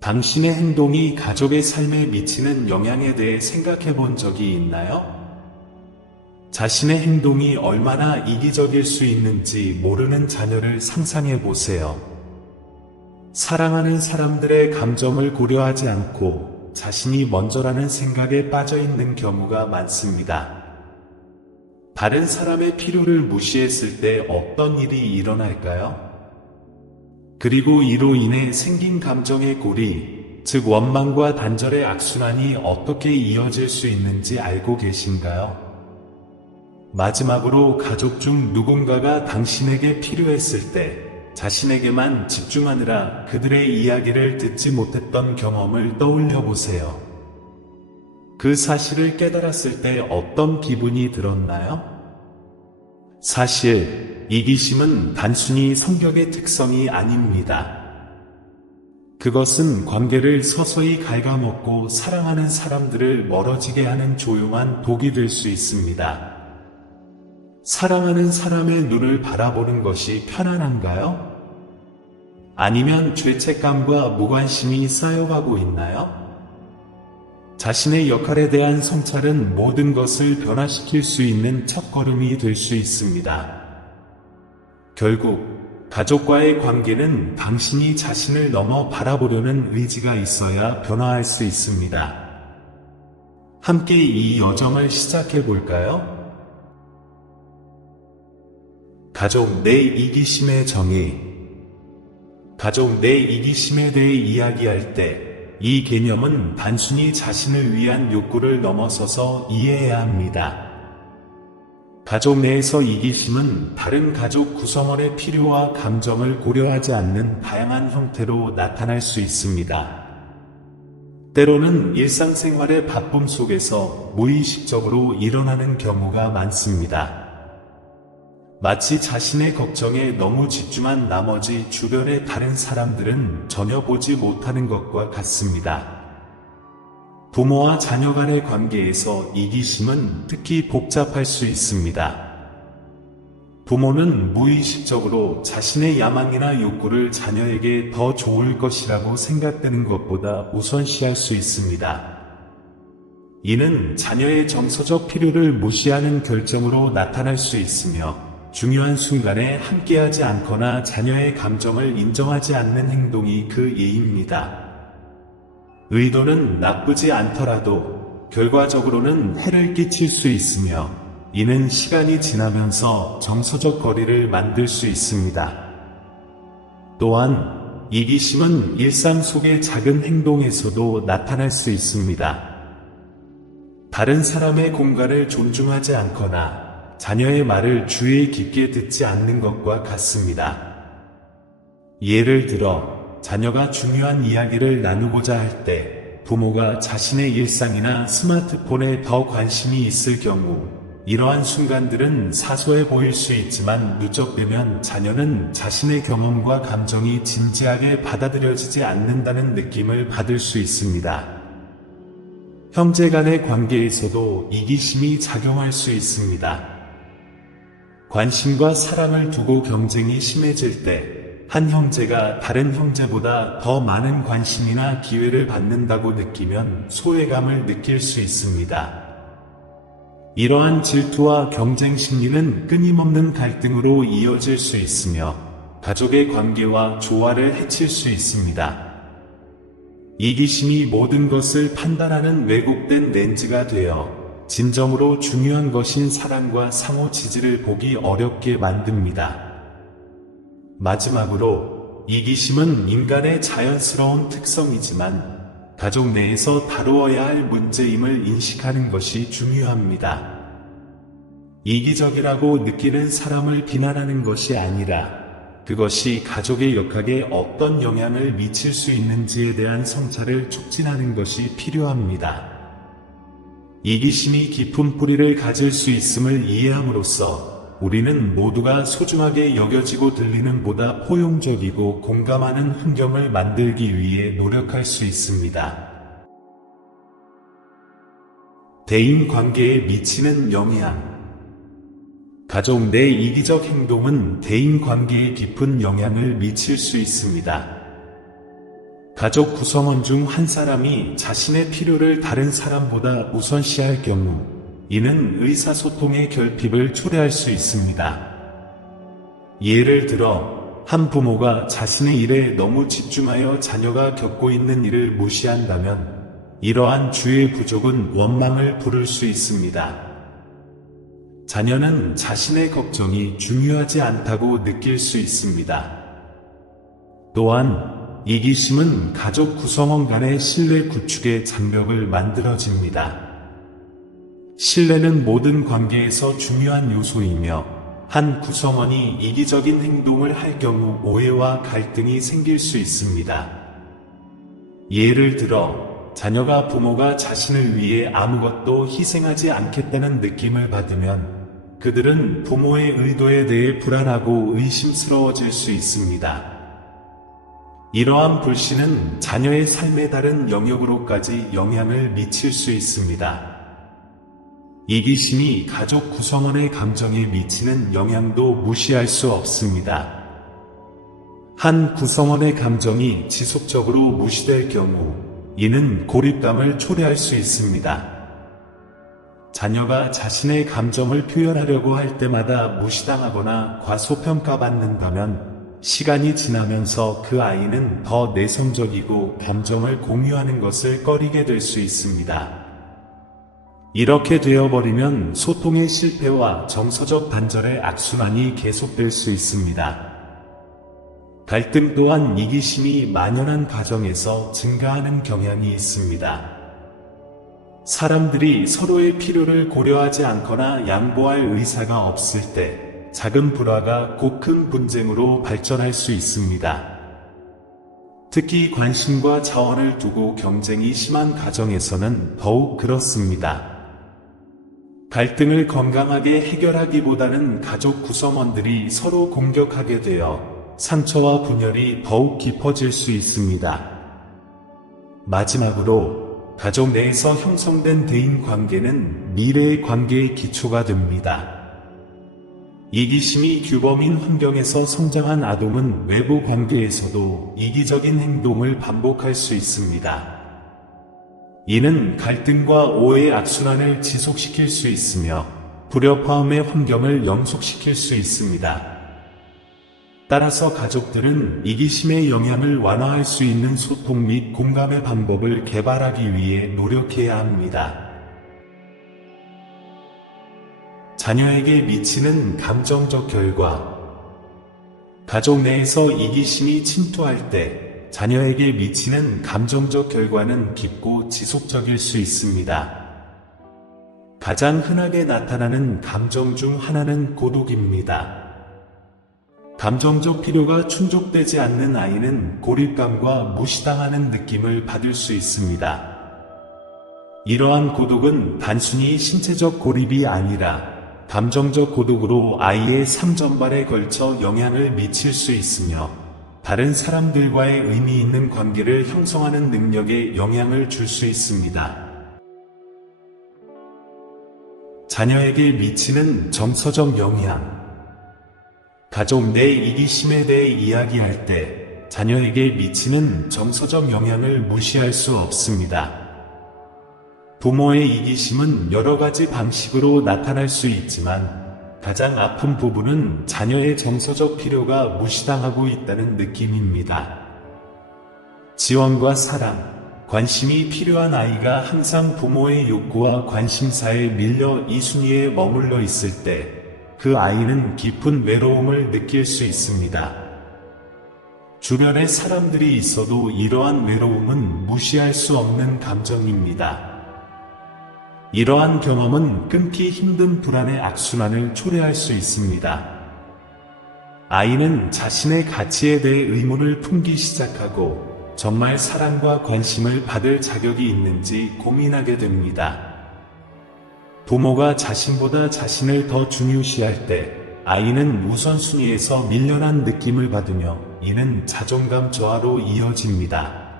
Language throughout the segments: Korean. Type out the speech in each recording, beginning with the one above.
당신의 행동이 가족의 삶에 미치는 영향에 대해 생각해 본 적이 있나요? 자신의 행동이 얼마나 이기적일 수 있는지 모르는 자녀를 상상해 보세요. 사랑하는 사람들의 감정을 고려하지 않고 자신이 먼저라는 생각에 빠져 있는 경우가 많습니다. 다른 사람의 필요를 무시했을 때 어떤 일이 일어날까요? 그리고 이로 인해 생긴 감정의 고리, 즉 원망과 단절의 악순환이 어떻게 이어질 수 있는지 알고 계신가요? 마지막으로 가족 중 누군가가 당신에게 필요했을 때 자신에게만 집중하느라 그들의 이야기를 듣지 못했던 경험을 떠올려 보세요. 그 사실을 깨달았을 때 어떤 기분이 들었나요? 사실 이기심은 단순히 성격의 특성이 아닙니다. 그것은 관계를 서서히 갉아먹고 사랑하는 사람들을 멀어지게 하는 조용한 독이 될 수 있습니다. 사랑하는 사람의 눈을 바라보는 것이 편안한가요? 아니면 죄책감과 무관심이 쌓여가고 있나요? 자신의 역할에 대한 성찰은 모든 것을 변화시킬 수 있는 첫걸음이 될 수 있습니다. 결국 가족과의 관계는 당신이 자신을 넘어 바라보려는 의지가 있어야 변화할 수 있습니다. 함께 이 여정을 시작해 볼까요? 가족 내 이기심의 정의. 가족 내 이기심에 대해 이야기할 때 이 개념은 단순히 자신을 위한 욕구를 넘어서서 이해해야 합니다. 가족 내에서 이기심은 다른 가족 구성원의 필요와 감정을 고려하지 않는 다양한 형태로 나타날 수 있습니다. 때로는 일상생활의 바쁨 속에서 무의식적으로 일어나는 경우가 많습니다. 마치 자신의 걱정에 너무 집중한 나머지 주변의 다른 사람들은 전혀 보지 못하는 것과 같습니다. 부모와 자녀 간의 관계에서 이기심은 특히 복잡할 수 있습니다. 부모는 무의식적으로 자신의 야망이나 욕구를 자녀에게 더 좋을 것이라고 생각되는 것보다 우선시할 수 있습니다. 이는 자녀의 정서적 필요를 무시하는 결정으로 나타날 수 있으며 중요한 순간에 함께하지 않거나 자녀의 감정을 인정하지 않는 행동이 그 예입니다. 의도는 나쁘지 않더라도 결과적으로는 해를 끼칠 수 있으며 이는 시간이 지나면서 정서적 거리를 만들 수 있습니다. 또한 이기심은 일상 속의 작은 행동에서도 나타날 수 있습니다. 다른 사람의 공간을 존중하지 않거나 자녀의 말을 주의 깊게 듣지 않는 것과 같습니다. 예를 들어 자녀가 중요한 이야기를 나누고자 할 때 부모가 자신의 일상이나 스마트폰에 더 관심이 있을 경우 이러한 순간들은 사소해 보일 수 있지만 누적되면 자녀는 자신의 경험과 감정이 진지하게 받아들여지지 않는다는 느낌을 받을 수 있습니다. 형제 간의 관계에서도 이기심이 작용할 수 있습니다. 관심과 사랑을 두고 경쟁이 심해질 때 한 형제가 다른 형제보다 더 많은 관심이나 기회를 받는다고 느끼면 소외감을 느낄 수 있습니다. 이러한 질투와 경쟁 심리는 끊임없는 갈등으로 이어질 수 있으며 가족의 관계와 조화를 해칠 수 있습니다. 이기심이 모든 것을 판단하는 왜곡된 렌즈가 되어 진정으로 중요한 것인 사랑과 상호 지지를 보기 어렵게 만듭니다. 마지막으로 이기심은 인간의 자연스러운 특성이지만 가족 내에서 다루어야 할 문제임을 인식하는 것이 중요합니다. 이기적이라고 느끼는 사람을 비난하는 것이 아니라 그것이 가족의 역학에 어떤 영향을 미칠 수 있는지에 대한 성찰을 촉진하는 것이 필요합니다. 이기심이 깊은 뿌리를 가질 수 있음을 이해함으로써 우리는 모두가 소중하게 여겨지고 들리는 보다 포용적이고 공감하는 환경을 만들기 위해 노력할 수 있습니다. 대인 관계에 미치는 영향. 가족 내 이기적 행동은 대인 관계에 깊은 영향을 미칠 수 있습니다. 가족 구성원 중 한 사람이 자신의 필요를 다른 사람보다 우선시할 경우, 이는 의사소통의 결핍을 초래할 수 있습니다. 예를 들어, 한 부모가 자신의 일에 너무 집중하여 자녀가 겪고 있는 일을 무시한다면, 이러한 주의 부족은 원망을 부를 수 있습니다. 자녀는 자신의 걱정이 중요하지 않다고 느낄 수 있습니다. 또한, 이기심은 가족 구성원 간의 신뢰 구축의 장벽을 만들어집니다. 신뢰는 모든 관계에서 중요한 요소이며, 한 구성원이 이기적인 행동을 할 경우 오해와 갈등이 생길 수 있습니다. 예를 들어, 자녀가 부모가 자신을 위해 아무것도 희생하지 않겠다는 느낌을 받으면, 그들은 부모의 의도에 대해 불안하고 의심스러워질 수 있습니다. 이러한 불신은 자녀의 삶의 다른 영역으로까지 영향을 미칠 수 있습니다. 이기심이 가족 구성원의 감정에 미치는 영향도 무시할 수 없습니다. 한 구성원의 감정이 지속적으로 무시될 경우, 이는 고립감을 초래할 수 있습니다. 자녀가 자신의 감정을 표현하려고 할 때마다 무시당하거나 과소평가받는다면, 시간이 지나면서 그 아이는 더 내성적이고 감정을 공유하는 것을 꺼리게 될 수 있습니다. 이렇게 되어버리면 소통의 실패와 정서적 단절의 악순환이 계속될 수 있습니다. 갈등 또한 이기심이 만연한 가정에서 증가하는 경향이 있습니다. 사람들이 서로의 필요를 고려하지 않거나 양보할 의사가 없을 때, 작은 불화가 곧 큰 분쟁으로 발전할 수 있습니다. 특히 관심과 자원을 두고 경쟁이 심한 가정에서는 더욱 그렇습니다. 갈등을 건강하게 해결하기보다는 가족 구성원들이 서로 공격하게 되어 상처와 분열이 더욱 깊어질 수 있습니다. 마지막으로, 가족 내에서 형성된 대인 관계는 미래의 관계의 기초가 됩니다. 이기심이 규범인 환경에서 성장한 아동은 외부 관계에서도 이기적인 행동을 반복할 수 있습니다. 이는 갈등과 오해의 악순환을 지속시킬 수 있으며 불협화음의 환경을 영속시킬 수 있습니다. 따라서 가족들은 이기심의 영향을 완화할 수 있는 소통 및 공감의 방법을 개발하기 위해 노력해야 합니다. 자녀에게 미치는 감정적 결과. 가족 내에서 이기심이 침투할 때 자녀에게 미치는 감정적 결과는 깊고 지속적일 수 있습니다. 가장 흔하게 나타나는 감정 중 하나는 고독입니다. 감정적 필요가 충족되지 않는 아이는 고립감과 무시당하는 느낌을 받을 수 있습니다. 이러한 고독은 단순히 신체적 고립이 아니라 감정적 고독으로 아이의 삶 전반에 걸쳐 영향을 미칠 수 있으며 다른 사람들과의 의미 있는 관계를 형성하는 능력에 영향을 줄 수 있습니다. 자녀에게 미치는 정서적 영향. 가족 내 이기심에 대해 이야기할 때 자녀에게 미치는 정서적 영향을 무시할 수 없습니다. 부모의 이기심은 여러 가지 방식으로 나타날 수 있지만 가장 아픈 부분은 자녀의 정서적 필요가 무시당하고 있다는 느낌입니다. 지원과 사랑, 관심이 필요한 아이가 항상 부모의 욕구와 관심사에 밀려 이 순위에 머물러 있을 때 그 아이는 깊은 외로움을 느낄 수 있습니다. 주변에 사람들이 있어도 이러한 외로움은 무시할 수 없는 감정입니다. 이러한 경험은 끊기 힘든 불안의 악순환을 초래할 수 있습니다. 아이는 자신의 가치에 대해 의문을 품기 시작하고 정말 사랑과 관심을 받을 자격이 있는지 고민하게 됩니다. 부모가 자신보다 자신을 더 중요시할 때 아이는 우선순위에서 밀려난 느낌을 받으며 이는 자존감 저하로 이어집니다.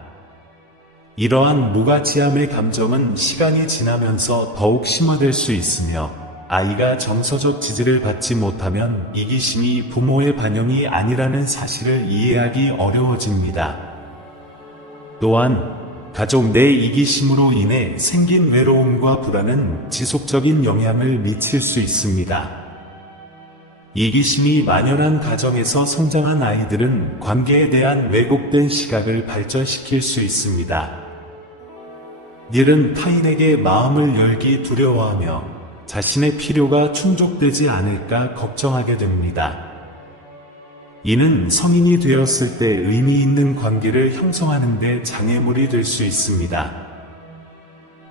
이러한 무가치함의 감정은 시간이 지나면서 더욱 심화될 수 있으며 아이가 정서적 지지를 받지 못하면 이기심이 부모의 반영이 아니라는 사실을 이해하기 어려워집니다. 또한 가족 내 이기심으로 인해 생긴 외로움과 불안은 지속적인 영향을 미칠 수 있습니다. 이기심이 만연한 가정에서 성장한 아이들은 관계에 대한 왜곡된 시각을 발전시킬 수 있습니다. 이들은 타인에게 마음을 열기 두려워하며 자신의 필요가 충족되지 않을까 걱정하게 됩니다. 이는 성인이 되었을 때 의미 있는 관계를 형성하는 데 장애물이 될 수 있습니다.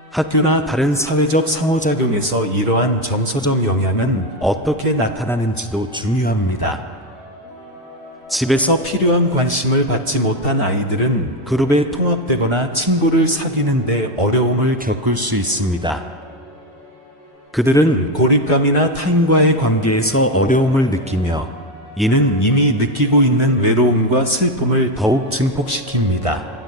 학교나 다른 사회적 상호작용에서 이러한 정서적 영향은 어떻게 나타나는지도 중요합니다. 집에서 필요한 관심을 받지 못한 아이들은 그룹에 통합되거나 친구를 사귀는 데 어려움을 겪을 수 있습니다. 그들은 고립감이나 타인과의 관계에서 어려움을 느끼며 이는 이미 느끼고 있는 외로움과 슬픔을 더욱 증폭시킵니다.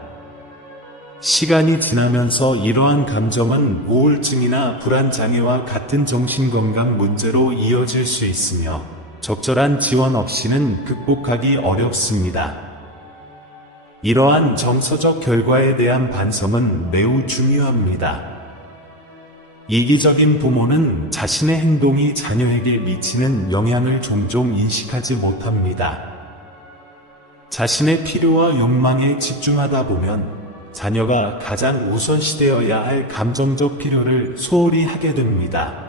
시간이 지나면서 이러한 감정은 우울증이나 불안장애와 같은 정신건강 문제로 이어질 수 있으며 적절한 지원 없이는 극복하기 어렵습니다. 이러한 정서적 결과에 대한 반성은 매우 중요합니다. 이기적인 부모는 자신의 행동이 자녀에게 미치는 영향을 종종 인식하지 못합니다. 자신의 필요와 욕망에 집중하다 보면 자녀가 가장 우선시되어야 할 감정적 필요를 소홀히 하게 됩니다.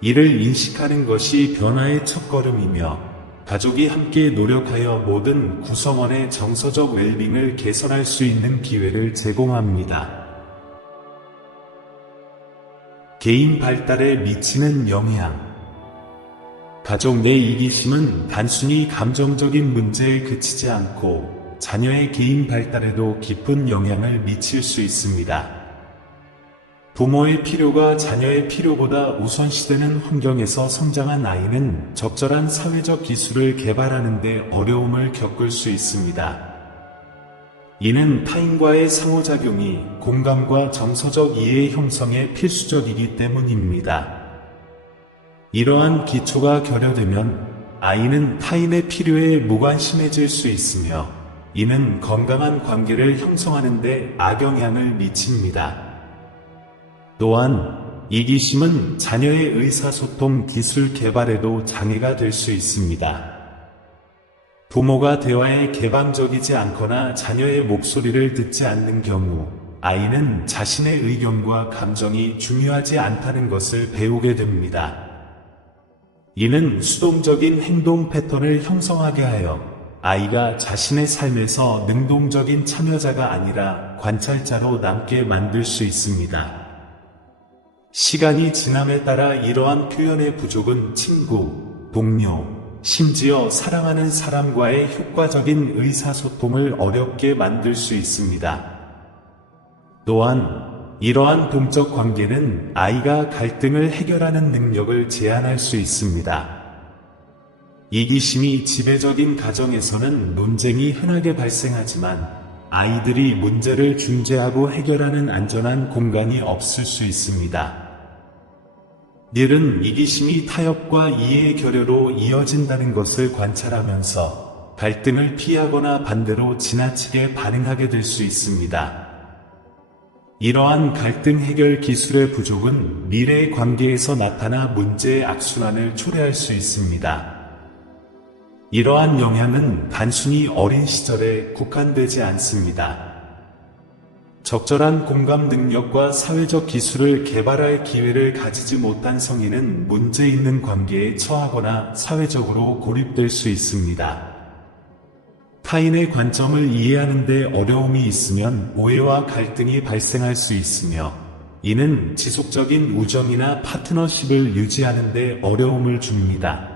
이를 인식하는 것이 변화의 첫걸음이며 가족이 함께 노력하여 모든 구성원의 정서적 웰빙을 개선할 수 있는 기회를 제공합니다. 개인 발달에 미치는 영향. 가족 내 이기심은 단순히 감정적인 문제에 그치지 않고 자녀의 개인 발달에도 깊은 영향을 미칠 수 있습니다. 부모의 필요가 자녀의 필요보다 우선시되는 환경에서 성장한 아이는 적절한 사회적 기술을 개발하는 데 어려움을 겪을 수 있습니다. 이는 타인과의 상호작용이 공감과 정서적 이해 형성에 필수적이기 때문입니다. 이러한 기초가 결여되면 아이는 타인의 필요에 무관심해질 수 있으며 이는 건강한 관계를 형성하는 데 악영향을 미칩니다. 또한 이기심은 자녀의 의사소통 기술 개발에도 장애가 될 수 있습니다. 부모가 대화에 개방적이지 않거나 자녀의 목소리를 듣지 않는 경우 아이는 자신의 의견과 감정이 중요하지 않다는 것을 배우게 됩니다. 이는 수동적인 행동 패턴을 형성하게 하여 아이가 자신의 삶에서 능동적인 참여자가 아니라 관찰자로 남게 만들 수 있습니다. 시간이 지남에 따라 이러한 표현의 부족은 친구, 동료, 심지어 사랑하는 사람과의 효과적인 의사소통을 어렵게 만들 수 있습니다. 또한 이러한 동적 관계는 아이가 갈등을 해결하는 능력을 제한할 수 있습니다. 이기심이 지배적인 가정에서는 논쟁이 흔하게 발생하지만 아이들이 문제를 중재하고 해결하는 안전한 공간이 없을 수 있습니다. 이들은 이기심이 타협과 이해의 결여로 이어진다는 것을 관찰하면서 갈등을 피하거나 반대로 지나치게 반응하게 될 수 있습니다. 이러한 갈등 해결 기술의 부족은 미래의 관계에서 나타나 문제의 악순환을 초래할 수 있습니다. 이러한 영향은 단순히 어린 시절에 국한되지 않습니다. 적절한 공감 능력과 사회적 기술을 개발할 기회를 가지지 못한 성인은 문제 있는 관계에 처하거나 사회적으로 고립될 수 있습니다. 타인의 관점을 이해하는 데 어려움이 있으면 오해와 갈등이 발생할 수 있으며 이는 지속적인 우정이나 파트너십을 유지하는 데 어려움을 줍니다.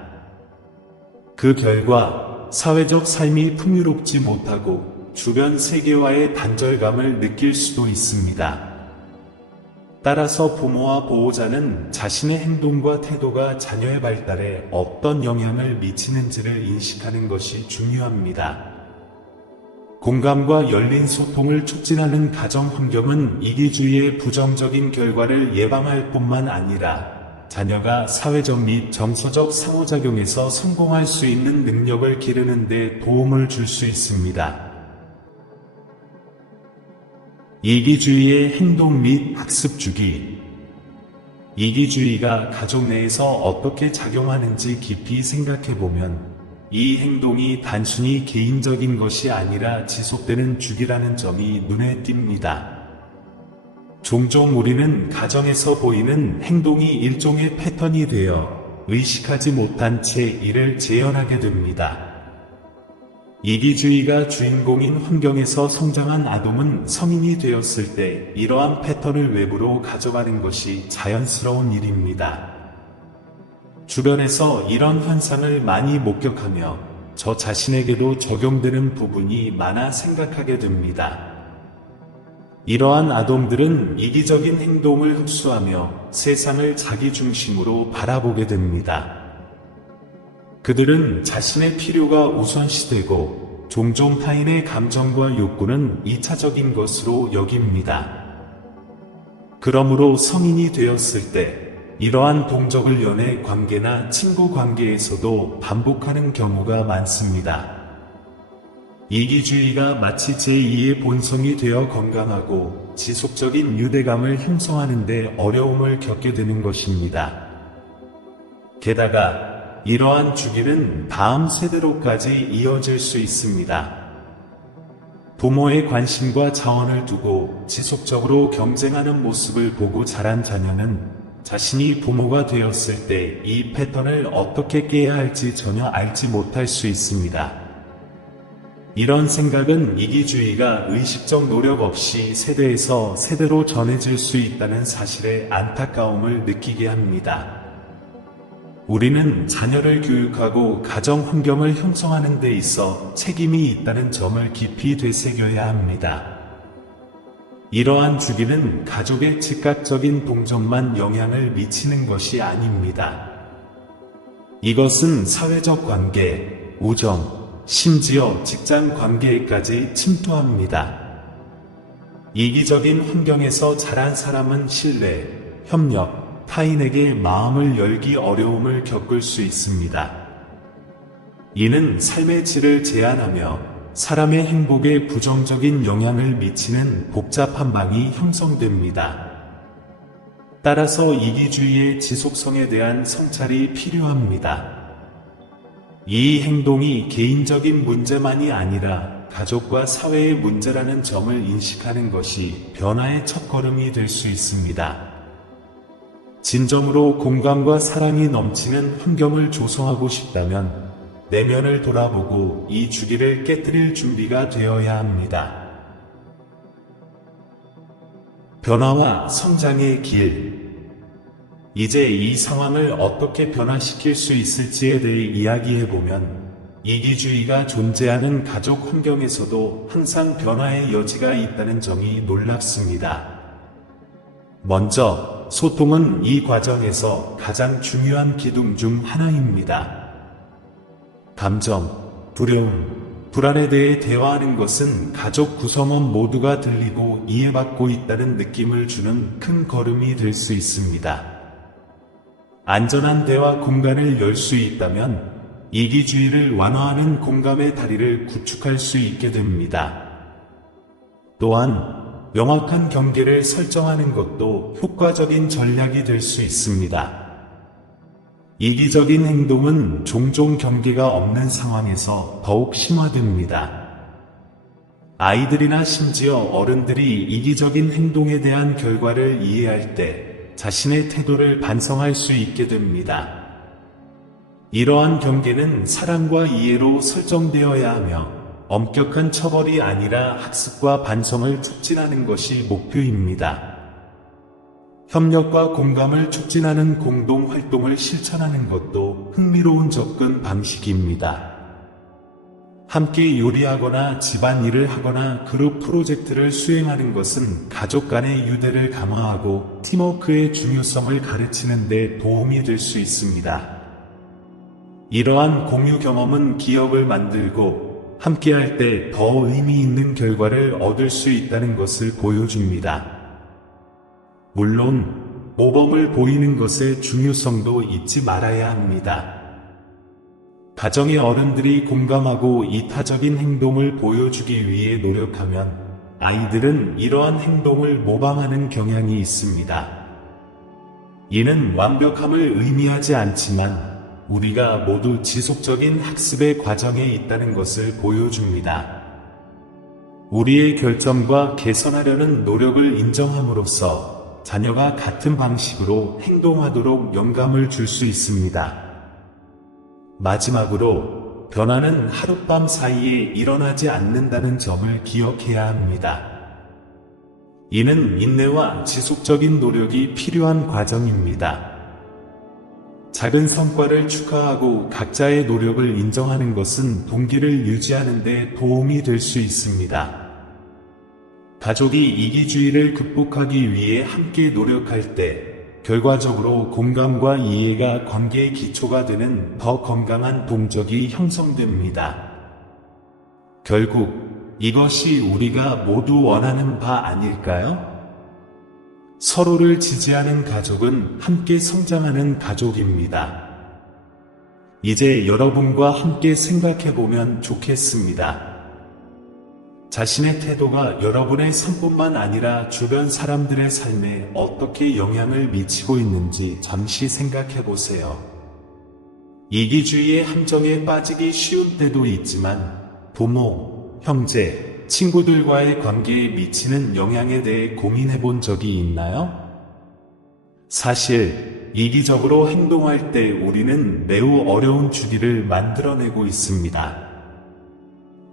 그 결과 사회적 삶이 풍요롭지 못하고 주변 세계와의 단절감을 느낄 수도 있습니다. 따라서 부모와 보호자는 자신의 행동과 태도가 자녀의 발달에 어떤 영향을 미치는지를 인식하는 것이 중요합니다. 공감과 열린 소통을 촉진하는 가정 환경은 이기주의의 부정적인 결과를 예방할 뿐만 아니라 자녀가 사회적 및 정서적 상호작용에서 성공할 수 있는 능력을 기르는 데 도움을 줄 수 있습니다. 이기주의의 행동 및 학습 주기. 이기주의가 가족 내에서 어떻게 작용하는지 깊이 생각해보면 이 행동이 단순히 개인적인 것이 아니라 지속되는 주기라는 점이 눈에 띕니다. 종종 우리는 가정에서 보이는 행동이 일종의 패턴이 되어 의식하지 못한 채 이를 재현하게 됩니다. 이기주의가 주인공인 환경에서 성장한 아동은 성인이 되었을 때 이러한 패턴을 외부로 가져가는 것이 자연스러운 일입니다. 주변에서 이런 현상을 많이 목격하며 저 자신에게도 적용되는 부분이 많아 생각하게 됩니다. 이러한 아동들은 이기적인 행동을 흡수하며 세상을 자기 중심으로 바라보게 됩니다. 그들은 자신의 필요가 우선시되고 종종 타인의 감정과 욕구는 2차적인 것으로 여깁니다. 그러므로 성인이 되었을 때 이러한 동적을 연애 관계나 친구 관계에서도 반복하는 경우가 많습니다. 이기주의가 마치 제2의 본성이 되어 건강하고 지속적인 유대감을 형성하는 데 어려움을 겪게 되는 것입니다. 게다가 이러한 주기는 다음 세대로까지 이어질 수 있습니다. 부모의 관심과 자원을 두고 지속적으로 경쟁하는 모습을 보고 자란 자녀는 자신이 부모가 되었을 때 이 패턴을 어떻게 깨야 할지 전혀 알지 못할 수 있습니다. 이런 생각은 이기주의가 의식적 노력 없이 세대에서 세대로 전해질 수 있다는 사실에 안타까움을 느끼게 합니다. 우리는 자녀를 교육하고 가정 환경을 형성하는 데 있어 책임이 있다는 점을 깊이 되새겨야 합니다. 이러한 주기는 가족의 즉각적인 동정만 영향을 미치는 것이 아닙니다. 이것은 사회적 관계, 우정, 심지어 직장 관계에까지 침투합니다. 이기적인 환경에서 자란 사람은 신뢰, 협력, 타인에게 마음을 열기 어려움을 겪을 수 있습니다. 이는 삶의 질을 제한하며 사람의 행복에 부정적인 영향을 미치는 복잡한 방이 형성됩니다. 따라서 이기주의의 지속성에 대한 성찰이 필요합니다. 이 행동이 개인적인 문제만이 아니라 가족과 사회의 문제라는 점을 인식하는 것이 변화의 첫걸음이 될 수 있습니다. 진정으로 공감과 사랑이 넘치는 환경을 조성하고 싶다면 내면을 돌아보고 이 주기를 깨뜨릴 준비가 되어야 합니다. 변화와 성장의 길. 이제 이 상황을 어떻게 변화시킬 수 있을지에 대해 이야기해보면 이기주의가 존재하는 가족 환경에서도 항상 변화의 여지가 있다는 점이 놀랍습니다. 먼저 소통은 이 과정에서 가장 중요한 기둥 중 하나입니다. 감정, 두려움, 불안에 대해 대화하는 것은 가족 구성원 모두가 들리고 이해받고 있다는 느낌을 주는 큰 걸음이 될 수 있습니다. 안전한 대화 공간을 열 수 있다면 이기주의를 완화하는 공감의 다리를 구축할 수 있게 됩니다. 또한 명확한 경계를 설정하는 것도 효과적인 전략이 될 수 있습니다. 이기적인 행동은 종종 경계가 없는 상황에서 더욱 심화됩니다. 아이들이나 심지어 어른들이 이기적인 행동에 대한 결과를 이해할 때 자신의 태도를 반성할 수 있게 됩니다. 이러한 경계는 사랑과 이해로 설정되어야 하며 엄격한 처벌이 아니라 학습과 반성을 촉진하는 것이 목표입니다. 협력과 공감을 촉진하는 공동 활동을 실천하는 것도 흥미로운 접근 방식입니다. 함께 요리하거나 집안일을 하거나 그룹 프로젝트를 수행하는 것은 가족 간의 유대를 강화하고 팀워크의 중요성을 가르치는 데 도움이 될 수 있습니다. 이러한 공유 경험은 기억을 만들고 함께할 때 더 의미 있는 결과를 얻을 수 있다는 것을 보여줍니다. 물론 모범을 보이는 것의 중요성도 잊지 말아야 합니다. 가정의 어른들이 공감하고 이타적인 행동을 보여주기 위해 노력하면 아이들은 이러한 행동을 모방하는 경향이 있습니다. 이는 완벽함을 의미하지 않지만 우리가 모두 지속적인 학습의 과정에 있다는 것을 보여줍니다. 우리의 결점과 개선하려는 노력을 인정함으로써 자녀가 같은 방식으로 행동하도록 영감을 줄 수 있습니다. 마지막으로 변화는 하룻밤 사이에 일어나지 않는다는 점을 기억해야 합니다. 이는 인내와 지속적인 노력이 필요한 과정입니다. 작은 성과를 축하하고 각자의 노력을 인정하는 것은 동기를 유지하는 데 도움이 될 수 있습니다. 가족이 이기주의를 극복하기 위해 함께 노력할 때 결과적으로 공감과 이해가 관계의 기초가 되는 더 건강한 동적이 형성됩니다. 결국 이것이 우리가 모두 원하는 바 아닐까요? 서로를 지지하는 가족은 함께 성장하는 가족입니다. 이제 여러분과 함께 생각해보면 좋겠습니다. 자신의 태도가 여러분의 삶뿐만 아니라 주변 사람들의 삶에 어떻게 영향을 미치고 있는지 잠시 생각해보세요. 이기주의의 함정에 빠지기 쉬운 때도 있지만 부모, 형제, 친구들과의 관계에 미치는 영향에 대해 고민해 본 적이 있나요? 사실 이기적으로 행동할 때 우리는 매우 어려운 주기를 만들어내고 있습니다.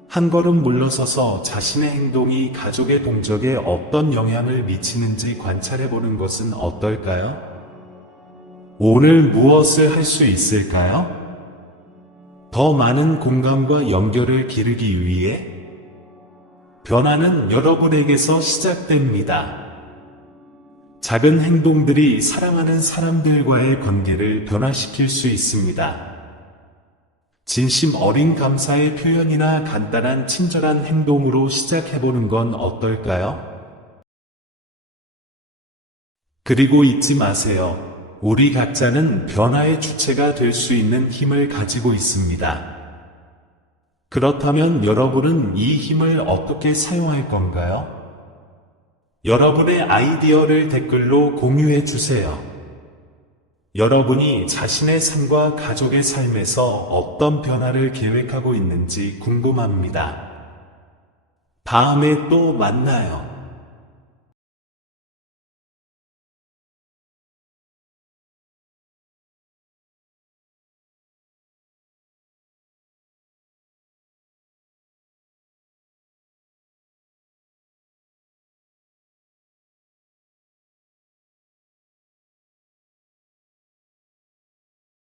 한 걸음 물러서서 자신의 행동이 가족의 동적에 어떤 영향을 미치는지 관찰해 보는 것은 어떨까요? 오늘 무엇을 할 수 있을까요? 더 많은 공감과 연결을 기르기 위해 변화는 여러분에게서 시작됩니다. 작은 행동들이 사랑하는 사람들과의 관계를 변화시킬 수 있습니다. 진심 어린 감사의 표현이나 간단한 친절한 행동으로 시작해보는 건 어떨까요? 그리고 잊지 마세요. 우리 각자는 변화의 주체가 될 수 있는 힘을 가지고 있습니다. 그렇다면 여러분은 이 힘을 어떻게 사용할 건가요? 여러분의 아이디어를 댓글로 공유해 주세요. 여러분이 자신의 삶과 가족의 삶에서 어떤 변화를 계획하고 있는지 궁금합니다. 다음에 또 만나요.